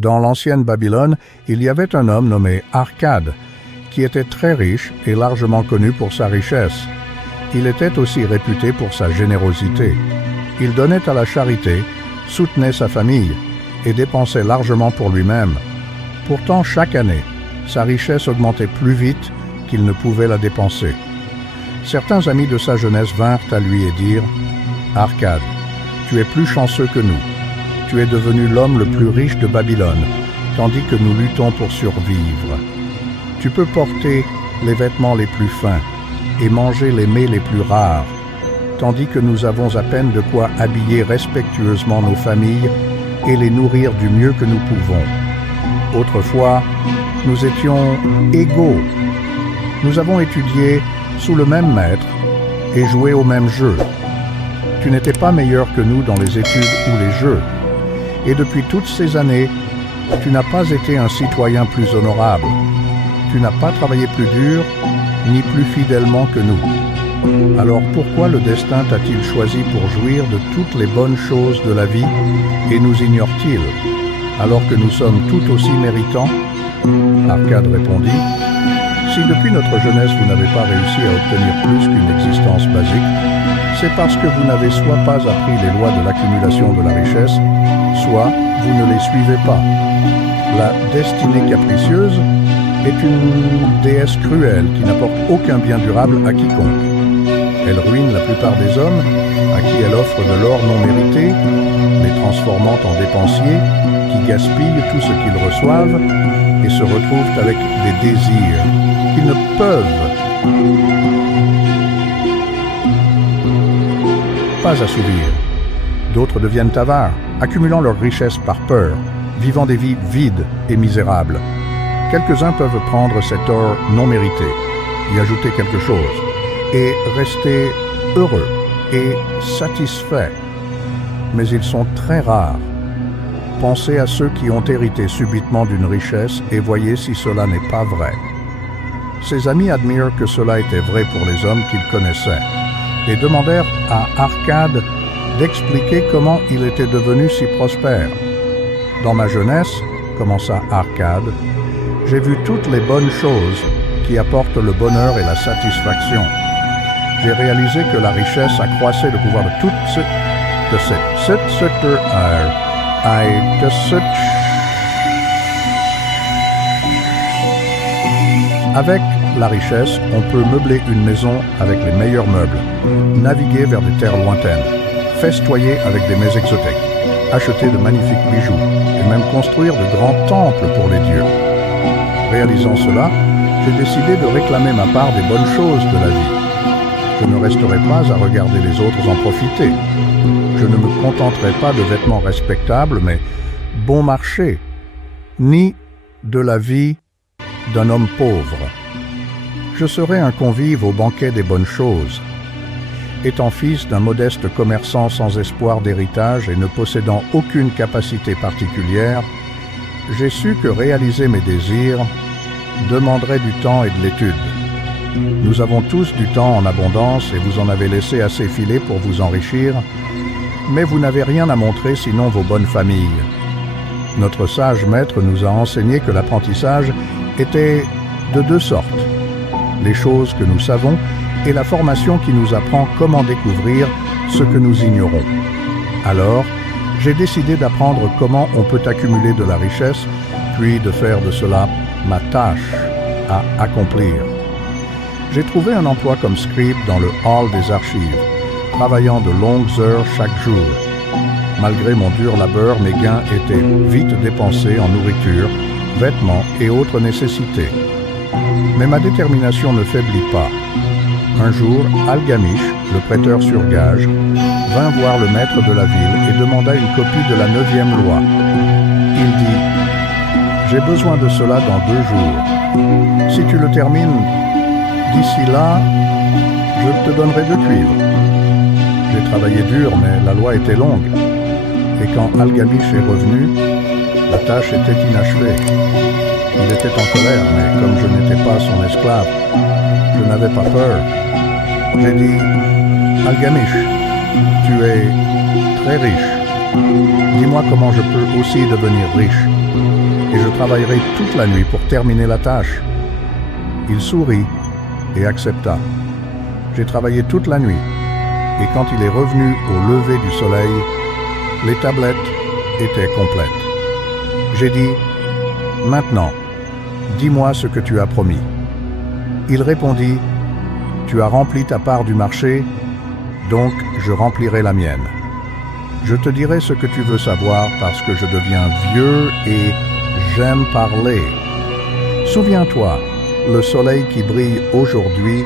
Dans l'ancienne Babylone, il y avait un homme nommé Arcade, qui était très riche et largement connu pour sa richesse. Il était aussi réputé pour sa générosité. Il donnait à la charité, soutenait sa famille et dépensait largement pour lui-même. Pourtant, chaque année, sa richesse augmentait plus vite qu'il ne pouvait la dépenser. Certains amis de sa jeunesse vinrent à lui et dirent « Arcade, tu es plus chanceux que nous. Tu es devenu l'homme le plus riche de Babylone, tandis que nous luttons pour survivre. Tu peux porter les vêtements les plus fins et manger les mets les plus rares, tandis que nous avons à peine de quoi habiller respectueusement nos familles et les nourrir du mieux que nous pouvons. Autrefois, nous étions égaux. Nous avons étudié sous le même maître et joué au même jeu. Tu n'étais pas meilleur que nous dans les études ou les jeux. Et depuis toutes ces années, tu n'as pas été un citoyen plus honorable. Tu n'as pas travaillé plus dur, ni plus fidèlement que nous. Alors pourquoi le destin t'a-t-il choisi pour jouir de toutes les bonnes choses de la vie et nous ignore-t-il, alors que nous sommes tout aussi méritants? Arcade répondit, « Si depuis notre jeunesse vous n'avez pas réussi à obtenir plus qu'une existence basique, c'est parce que vous n'avez soit pas appris les lois de l'accumulation de la richesse, soit vous ne les suivez pas. La destinée capricieuse est une déesse cruelle qui n'apporte aucun bien durable à quiconque. Elle ruine la plupart des hommes à qui elle offre de l'or non mérité, les transformant en dépensiers qui gaspillent tout ce qu'ils reçoivent et se retrouvent avec des désirs qu'ils ne peuvent pas assouvir. D'autres deviennent avares, accumulant leur richesse par peur, vivant des vies vides et misérables. Quelques-uns peuvent prendre cet or non mérité, y ajouter quelque chose, et rester heureux et satisfaits. Mais ils sont très rares. Pensez à ceux qui ont hérité subitement d'une richesse et voyez si cela n'est pas vrai. Ses amis admirent que cela était vrai pour les hommes qu'ils connaissaient et demandèrent à Arcade d'expliquer comment il était devenu si prospère. Dans ma jeunesse, commença Arcade, j'ai vu toutes les bonnes choses qui apportent le bonheur et la satisfaction. J'ai réalisé que la richesse accroissait le pouvoir de toute Avec la richesse, on peut meubler une maison avec les meilleurs meubles, naviguer vers des terres lointaines, festoyer avec des mets exotiques, acheter de magnifiques bijoux et même construire de grands temples pour les dieux. Réalisant cela, j'ai décidé de réclamer ma part des bonnes choses de la vie. Je ne resterai pas à regarder les autres en profiter. Je ne me contenterai pas de vêtements respectables, mais bon marché, ni de la vie d'un homme pauvre. Je serai un convive au banquet des bonnes choses. Étant fils d'un modeste commerçant sans espoir d'héritage et ne possédant aucune capacité particulière, j'ai su que réaliser mes désirs demanderait du temps et de l'étude. Nous avons tous du temps en abondance et vous en avez laissé assez filer pour vous enrichir, mais vous n'avez rien à montrer sinon vos bonnes familles. Notre sage maître nous a enseigné que l'apprentissage était de deux sortes, les choses que nous savons et la formation qui nous apprend comment découvrir ce que nous ignorons. Alors, j'ai décidé d'apprendre comment on peut accumuler de la richesse, puis de faire de cela ma tâche à accomplir. J'ai trouvé un emploi comme scribe dans le hall des archives, travaillant de longues heures chaque jour. Malgré mon dur labeur, mes gains étaient vite dépensés en nourriture, vêtements et autres nécessités. Mais ma détermination ne faiblit pas. Un jour, Algamish, le prêteur sur gage, vint voir le maître de la ville et demanda une copie de la 9e loi. Il dit « J'ai besoin de cela dans 2 jours. Si tu le termines d'ici là, je te donnerai 2 cuivres. » J'ai travaillé dur, mais la loi était longue. Et quand Algamish est revenu, la tâche était inachevée. Il était en colère, mais comme je n'étais pas son esclave, je n'avais pas peur. J'ai dit « Algamish, tu es très riche. Dis-moi comment je peux aussi devenir riche. » travaillerai toute la nuit pour terminer la tâche. Il sourit et accepta. J'ai travaillé toute la nuit, et quand il est revenu au lever du soleil, les tablettes étaient complètes. J'ai dit, « Maintenant, dis-moi ce que tu as promis. » Il répondit, « Tu as rempli ta part du marché, donc je remplirai la mienne. Je te dirai ce que tu veux savoir parce que je deviens vieux et j'aime parler. Souviens-toi, le soleil qui brille aujourd'hui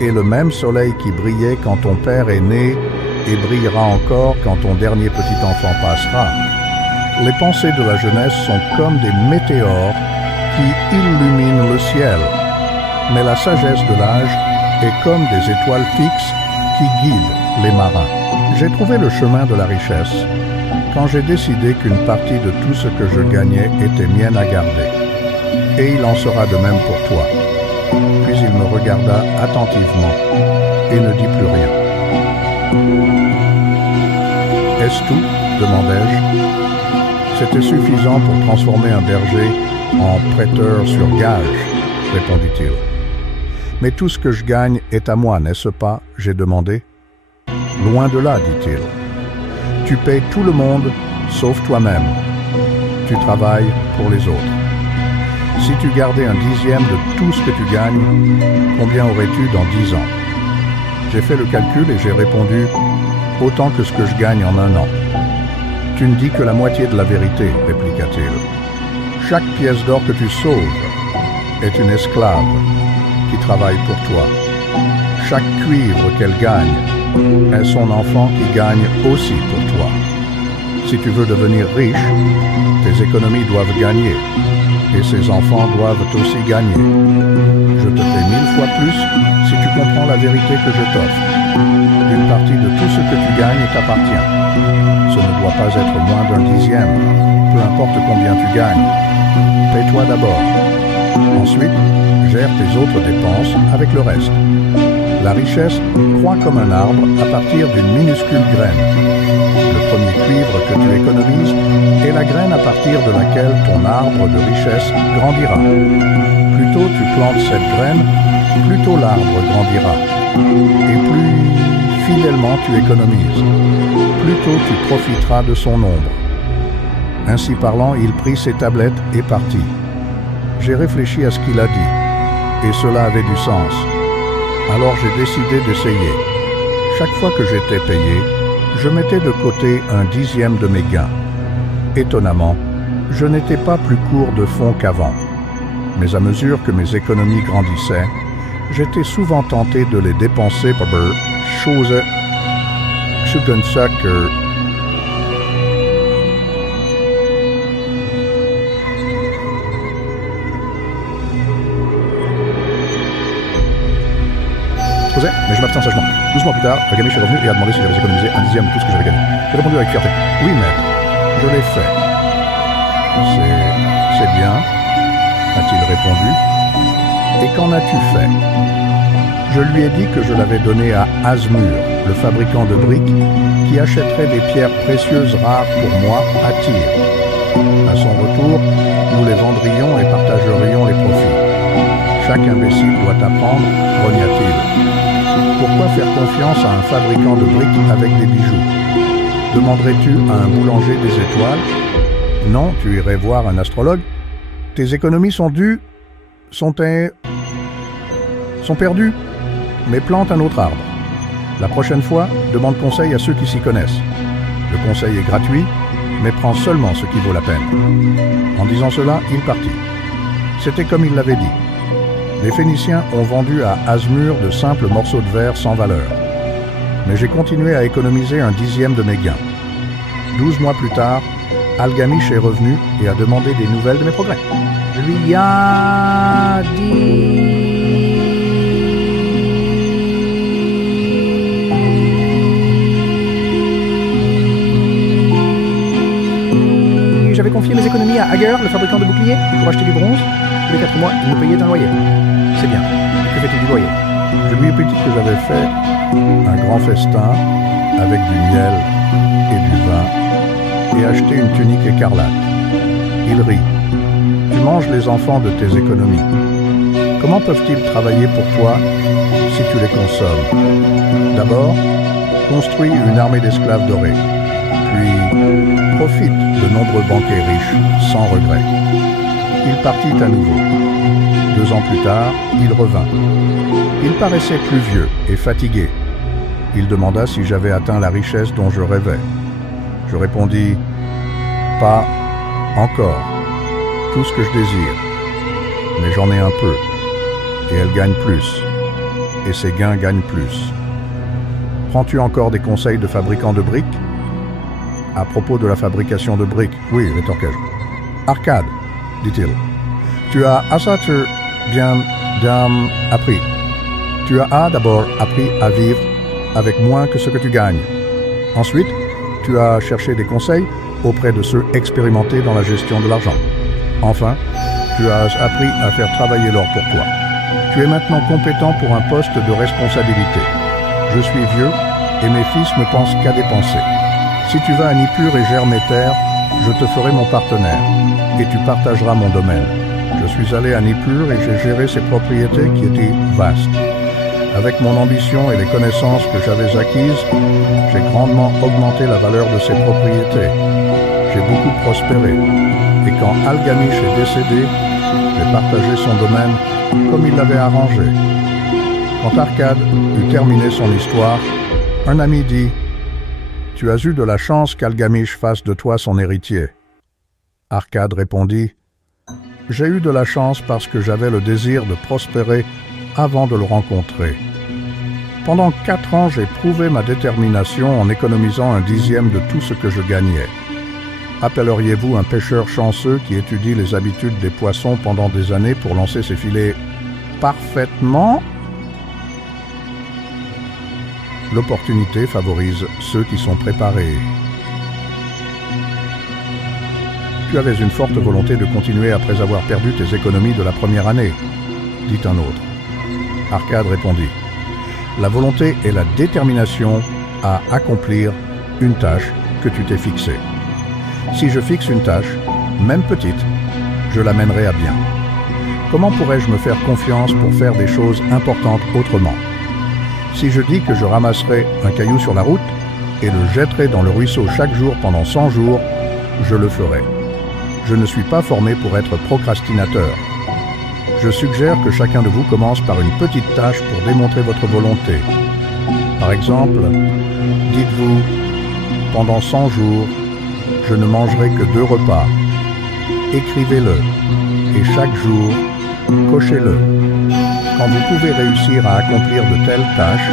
est le même soleil qui brillait quand ton père est né et brillera encore quand ton dernier petit enfant passera. Les pensées de la jeunesse sont comme des météores qui illuminent le ciel, mais la sagesse de l'âge est comme des étoiles fixes qui guident les marins. J'ai trouvé le chemin de la richesse quand j'ai décidé qu'une partie de tout ce que je gagnais était mienne à garder. Et il en sera de même pour toi. Puis il me regarda attentivement et ne dit plus rien. « Est-ce tout ?» demandai-je. C'était suffisant pour transformer un berger en prêteur sur gage, répondit-il. « Mais tout ce que je gagne est à moi, n'est-ce pas ?» j'ai demandé. « Loin de là, dit-il. Tu payes tout le monde, sauf toi-même. Tu travailles pour les autres. Si tu gardais un dixième de tout ce que tu gagnes, combien aurais-tu dans 10 ans? J'ai fait le calcul et j'ai répondu « Autant que ce que je gagne en un an. » Tu ne dis que la moitié de la vérité, répliqua-t-il. Chaque pièce d'or que tu sauves est une esclave qui travaille pour toi. Chaque cuivre qu'elle gagne est son enfant qui gagne aussi pour toi. Si tu veux devenir riche, tes économies doivent gagner et ses enfants doivent aussi gagner. Je te paie 1000 fois plus si tu comprends la vérité que je t'offre. Une partie de tout ce que tu gagnes t'appartient. Ce ne doit pas être moins d'un dixième, peu importe combien tu gagnes. Paie-toi d'abord. Ensuite, gère tes autres dépenses avec le reste. La richesse croît comme un arbre à partir d'une minuscule graine. Le premier cuivre que tu économises est la graine à partir de laquelle ton arbre de richesse grandira. Plus tôt tu plantes cette graine, plus tôt l'arbre grandira. Et plus fidèlement tu économises, plus tôt tu profiteras de son ombre. Ainsi parlant, il prit ses tablettes et partit. J'ai réfléchi à ce qu'il a dit, et cela avait du sens. Alors j'ai décidé d'essayer. Chaque fois que j'étais payé, je mettais de côté un dixième de mes gains. Étonnamment, je n'étais pas plus court de fonds qu'avant. Mais à mesure que mes économies grandissaient, j'étais souvent tenté de les dépenser pour choses comme ça que... Mais je m'abstiens sagement. 12 mois plus tard, Gamish est revenu et a demandé si j'avais économisé un dixième de tout ce que j'avais gagné. J'ai répondu avec fierté. Oui, maître, je l'ai fait. C'est bien, a-t-il répondu. Et qu'en as-tu fait? Je lui ai dit que je l'avais donné à Asmur, le fabricant de briques, qui achèterait des pierres précieuses rares pour moi à Tyr. À son retour, nous les vendrions et partagerions les profits. Chaque imbécile doit apprendre, grogna-t-il. Pourquoi faire confiance à un fabricant de briques avec des bijoux? Demanderais-tu à un boulanger des étoiles? Non, tu irais voir un astrologue? Tes économies sont dues? Sont perdues? Mais plante un autre arbre. La prochaine fois, demande conseil à ceux qui s'y connaissent. Le conseil est gratuit, mais prends seulement ce qui vaut la peine. En disant cela, il partit. C'était comme il l'avait dit. Les Phéniciens ont vendu à Asmur de simples morceaux de verre sans valeur. Mais j'ai continué à économiser un dixième de mes gains. 12 mois plus tard, Algamish est revenu et a demandé des nouvelles de mes progrès. Je lui ai dit... J'avais confié mes économies à Hager, le fabricant de boucliers, pour acheter du bronze. Tous les 4 mois, il me payait un loyer. C'est bien. Et que fais-tu du loyer? Je lui ai dit que j'avais fait un grand festin avec du miel et du vin et acheté une tunique écarlate. Il rit. Tu mangent les enfants de tes économies? Comment peuvent-ils travailler pour toi si tu les consommes? D'abord, construis une armée d'esclaves dorés, puis profite de nombreux banquiers riches sans regret. Il partit à nouveau. 2 ans plus tard, il revint. Il paraissait plus vieux et fatigué. Il demanda si j'avais atteint la richesse dont je rêvais. Je répondis, « Pas encore. Tout ce que je désire. Mais j'en ai un peu. Et elle gagne plus. Et ses gains gagnent plus. Prends-tu encore des conseils de fabricants de briques? » À propos de la fabrication de briques, oui, rétorquai-je. Arcade, dit-il, tu as assez bien appris. Tu as d'abord appris à vivre avec moins que ce que tu gagnes. Ensuite, tu as cherché des conseils auprès de ceux expérimentés dans la gestion de l'argent. Enfin, tu as appris à faire travailler l'or pour toi. Tu es maintenant compétent pour un poste de responsabilité. Je suis vieux et mes fils ne pensent qu'à dépenser. Si tu vas à Nippur et gères mes terres, je te ferai mon partenaire et tu partageras mon domaine. Je suis allé à Nippur et j'ai géré ces propriétés qui étaient vastes. Avec mon ambition et les connaissances que j'avais acquises, j'ai grandement augmenté la valeur de ces propriétés. J'ai beaucoup prospéré. Et quand Algamish est décédé, j'ai partagé son domaine comme il l'avait arrangé. Quand Arcade eut terminé son histoire, un ami dit « Tu as eu de la chance qu'Algamish fasse de toi son héritier. » Arcade répondit « J'ai eu de la chance parce que j'avais le désir de prospérer avant de le rencontrer. Pendant 4 ans, j'ai prouvé ma détermination en économisant 1/10 de tout ce que je gagnais. Appelleriez-vous un pêcheur chanceux qui étudie les habitudes des poissons pendant des années pour lancer ses filets parfaitement? L'opportunité favorise ceux qui sont préparés. Tu avais une forte volonté de continuer après avoir perdu tes économies de la première année, dit un autre. Arcade répondit, « La volonté est la détermination à accomplir une tâche que tu t'es fixée. Si je fixe une tâche, même petite, je la mènerai à bien. Comment pourrais-je me faire confiance pour faire des choses importantes autrement? Si je dis que je ramasserai un caillou sur la route et le jetterai dans le ruisseau chaque jour pendant 100 jours, je le ferai. Je ne suis pas formé pour être procrastinateur. Je suggère que chacun de vous commence par une petite tâche pour démontrer votre volonté. Par exemple, dites-vous, pendant 100 jours, je ne mangerai que 2 repas. Écrivez-le et chaque jour, cochez-le. Quand vous pouvez réussir à accomplir de telles tâches,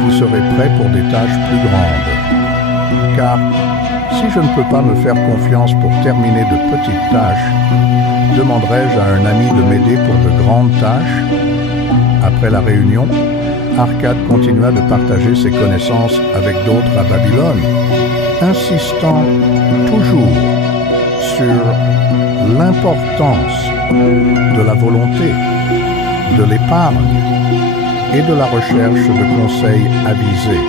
vous serez prêt pour des tâches plus grandes. Car si je ne peux pas me faire confiance pour terminer de petites tâches, demanderai-je à un ami de m'aider pour de grandes tâches? Après la réunion, Arcade continua de partager ses connaissances avec d'autres à Babylone, insistant toujours sur l'importance de la volonté, de l'épargne et de la recherche de conseils avisés.